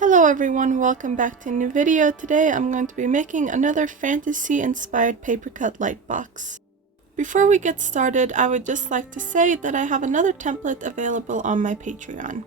Hello everyone, welcome back to a new video. Today I'm going to be making another fantasy-inspired papercut light box. Before we get started, I would just like to say that I have another template available on my Patreon.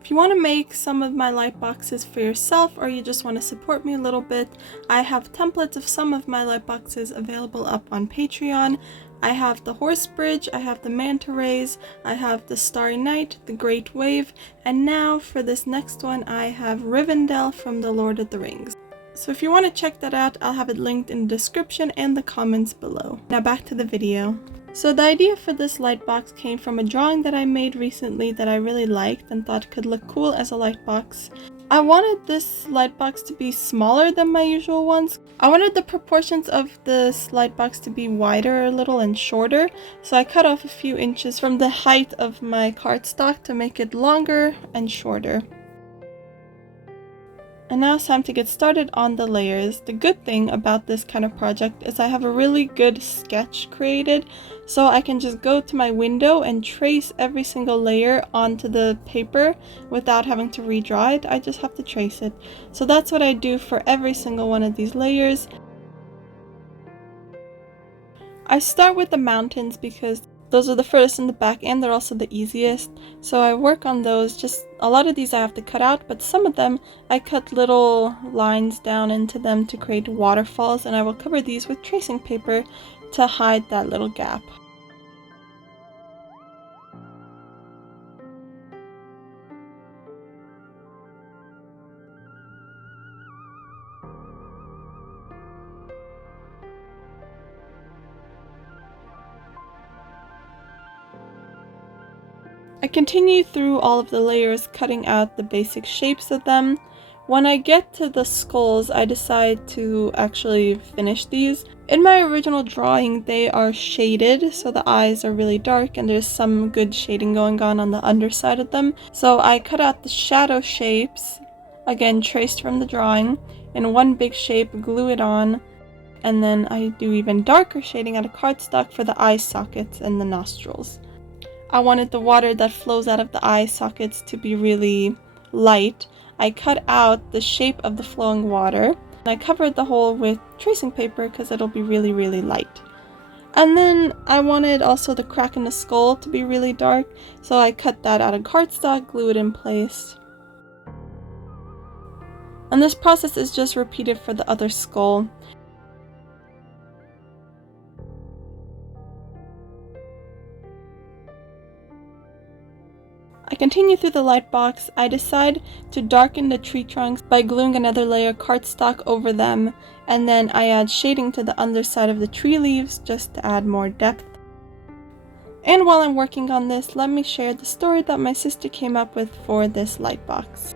If you want to make some of my light boxes for yourself or you just want to support me a little bit, I have templates of some of my light boxes available up on Patreon. I have the horse bridge, I have the manta rays, I have the starry night, the great wave, and now for this next one I have Rivendell from the Lord of the Rings. So if you want to check that out, I'll have it linked in the description and the comments below. Now back to the video. So the idea for this light box came from a drawing that I made recently that I really liked and thought could look cool as a light box. I wanted this light box to be smaller than my usual ones. I wanted the proportions of this light box to be wider a little and shorter, so I cut off a few inches from the height of my cardstock to make it longer and shorter. And now it's time to get started on the layers. The good thing about this kind of project is I have a really good sketch created, so I can just go to my window and trace every single layer onto the paper without having to redraw it. I just have to trace it. So that's what I do for every single one of these layers. I start with the mountains because those are the furthest in the back and they're also the easiest. So I work on those. Just a lot of these I have to cut out, but some of them I cut little lines down into them to create waterfalls, and I will cover these with tracing paper to hide that little gap. I continue through all of the layers, cutting out the basic shapes of them. When I get to the skulls, I decide to actually finish these. In my original drawing, they are shaded, so the eyes are really dark and there's some good shading going on the underside of them. So I cut out the shadow shapes, again traced from the drawing, in one big shape, glue it on, and then I do even darker shading out of cardstock for the eye sockets and the nostrils. I wanted the water that flows out of the eye sockets to be really light. I cut out the shape of the flowing water, and I covered the hole with tracing paper because it'll be really light. And then I wanted also the crack in the skull to be really dark, so I cut that out of cardstock, glue it in place. And this process is just repeated for the other skull. I continue through the light box. I decide to darken the tree trunks by gluing another layer of cardstock over them, and then I add shading to the underside of the tree leaves just to add more depth. And while I'm working on this, let me share the story that my sister came up with for this light box.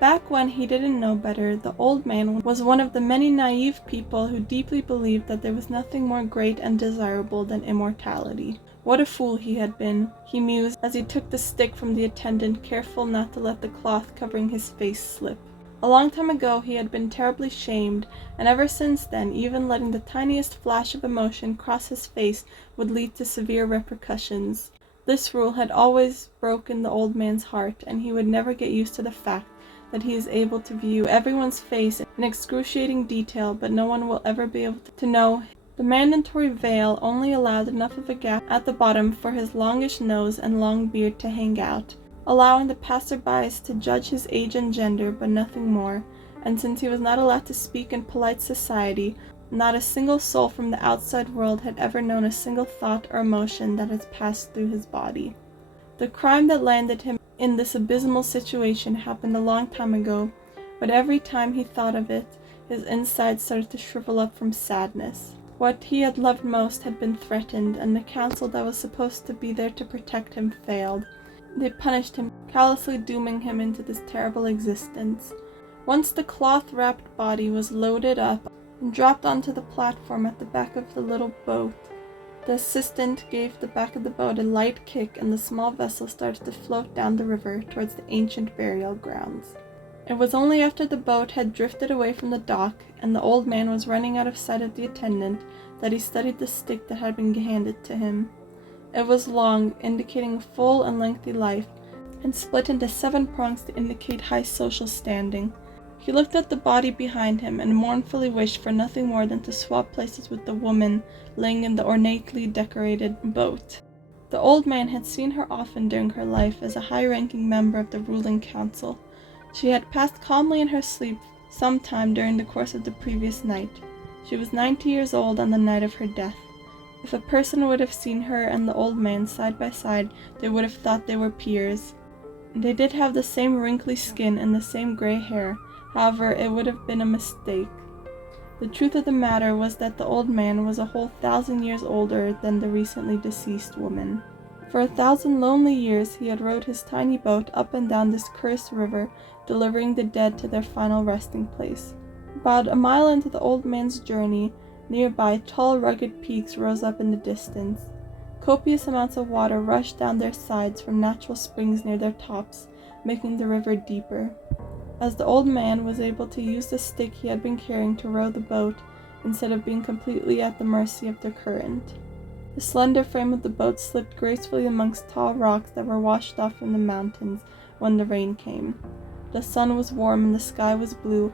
Back when he didn't know better, the old man was one of the many naive people who deeply believed that there was nothing more great and desirable than immortality. What a fool he had been, he mused as he took the stick from the attendant, careful not to let the cloth covering his face slip. A long time ago he had been terribly shamed, and ever since then, even letting the tiniest flash of emotion cross his face would lead to severe repercussions. This rule had always broken the old man's heart, and he would never get used to the fact that he is able to view everyone's face in excruciating detail, but no one will ever be able to know. The mandatory veil only allowed enough of a gap at the bottom for his longish nose and long beard to hang out, allowing the passerbys to judge his age and gender, but nothing more. And since he was not allowed to speak in polite society, not a single soul from the outside world had ever known a single thought or emotion that has passed through his body. The crime that landed him in this abysmal situation happened a long time ago, but every time he thought of it, his insides started to shrivel up from sadness. What he had loved most had been threatened, and the council that was supposed to be there to protect him failed. They punished him, callously dooming him into this terrible existence. Once the cloth-wrapped body was loaded up and dropped onto the platform at the back of the little boat, the assistant gave the back of the boat a light kick, and the small vessel started to float down the river towards the ancient burial grounds. It was only after the boat had drifted away from the dock and the old man was running out of sight of the attendant that he studied the stick that had been handed to him. It was long, indicating a full and lengthy life, and split into 7 prongs to indicate high social standing. He looked at the body behind him and mournfully wished for nothing more than to swap places with the woman laying in the ornately decorated boat. The old man had seen her often during her life as a high-ranking member of the ruling council. She had passed calmly in her sleep sometime during the course of the previous night. She was 90 years old on the night of her death. If a person would have seen her and the old man side by side, they would have thought they were peers. They did have the same wrinkly skin and the same gray hair, however, it would have been a mistake. The truth of the matter was that the old man was a whole 1,000 years older than the recently deceased woman. For 1,000 lonely years he had rowed his tiny boat up and down this cursed river, delivering the dead to their final resting place. About a mile into the old man's journey, nearby tall rugged peaks rose up in the distance. Copious amounts of water rushed down their sides from natural springs near their tops, making the river deeper. As the old man was able to use the stick he had been carrying to row the boat, instead of being completely at the mercy of the current. The slender frame of the boat slipped gracefully amongst tall rocks that were washed off from the mountains when the rain came. The sun was warm and the sky was blue.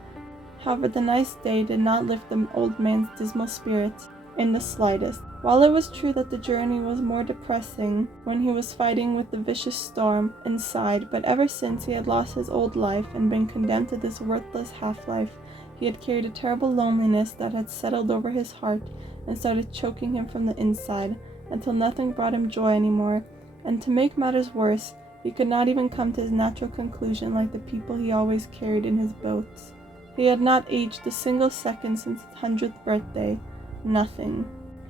However, the nice day did not lift the old man's dismal spirits in the slightest. While it was true that the journey was more depressing when he was fighting with the vicious storm inside, but ever since he had lost his old life and been condemned to this worthless half-life, he had carried a terrible loneliness that had settled over his heart and started choking him from the inside, until nothing brought him joy anymore, and to make matters worse, he could not even come to his natural conclusion like the people he always carried in his boats. He had not aged a single second since his 100th birthday. Nothing.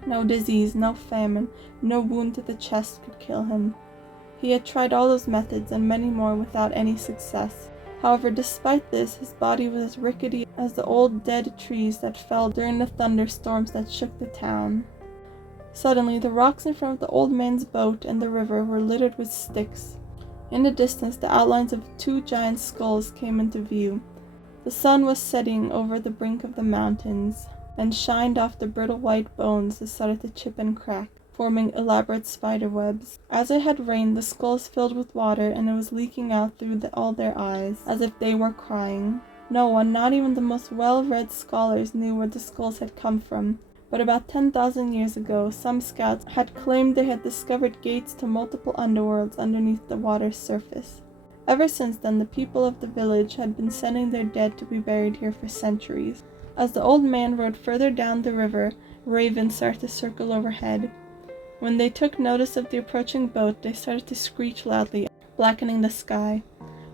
No disease, no famine, no wound to the chest could kill him. He had tried all those methods and many more without any success. However, despite this, his body was as rickety as the old dead trees that fell during the thunderstorms that shook the town. Suddenly, the rocks in front of the old man's boat and the river were littered with sticks. In the distance, the outlines of 2 giant skulls came into view. The sun was setting over the brink of the mountains, and shined off the brittle white bones that started to chip and crack, forming elaborate spider webs. As it had rained, the skulls filled with water, and it was leaking out through all their eyes, as if they were crying. No one, not even the most well-read scholars, knew where the skulls had come from, but about 10,000 years ago, some scouts had claimed they had discovered gates to multiple underworlds underneath the water's surface. Ever since then, the people of the village had been sending their dead to be buried here for centuries. As the old man rowed further down the river, ravens started to circle overhead. When they took notice of the approaching boat, they started to screech loudly, blackening the sky.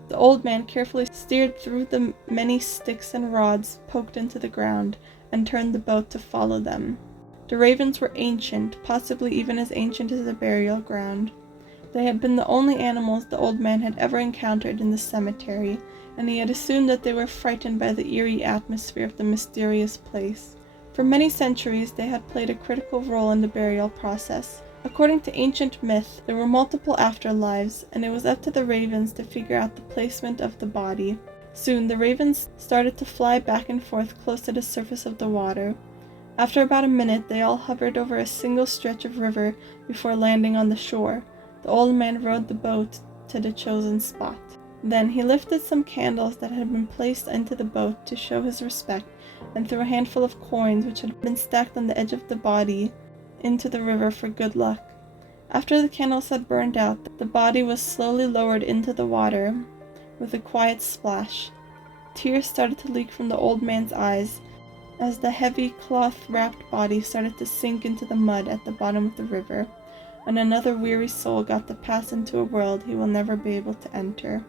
The old man carefully steered through the many sticks and rods poked into the ground, and turned the boat to follow them. The ravens were ancient, possibly even as ancient as the burial ground. They had been the only animals the old man had ever encountered in the cemetery, and he had assumed that they were frightened by the eerie atmosphere of the mysterious place. For many centuries, they had played a critical role in the burial process. According to ancient myth, there were multiple afterlives, and it was up to the ravens to figure out the placement of the body. Soon, the ravens started to fly back and forth close to the surface of the water. After about a minute, they all hovered over a single stretch of river before landing on the shore. The old man rowed the boat to the chosen spot. Then he lifted some candles that had been placed into the boat to show his respect, and threw a handful of coins which had been stacked on the edge of the body into the river for good luck. After the candles had burned out, the body was slowly lowered into the water with a quiet splash. Tears started to leak from the old man's eyes as the heavy cloth-wrapped body started to sink into the mud at the bottom of the river, and another weary soul got to pass into a world he will never be able to enter.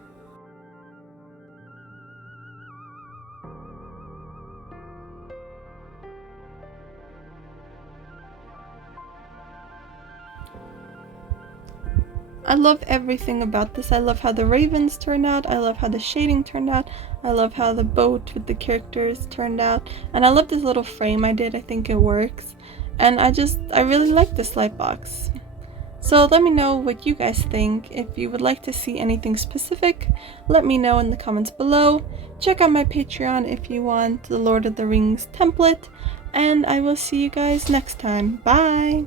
I love everything about this. I love how the ravens turned out, I love how the shading turned out, I love how the boat with the characters turned out, and I love this little frame I did. I think it works, and I really like this Lightbox. So let me know what you guys think. If you would like to see anything specific, let me know in the comments below. Check out my Patreon if you want the Lord of the Rings template, and I will see you guys next time. Bye!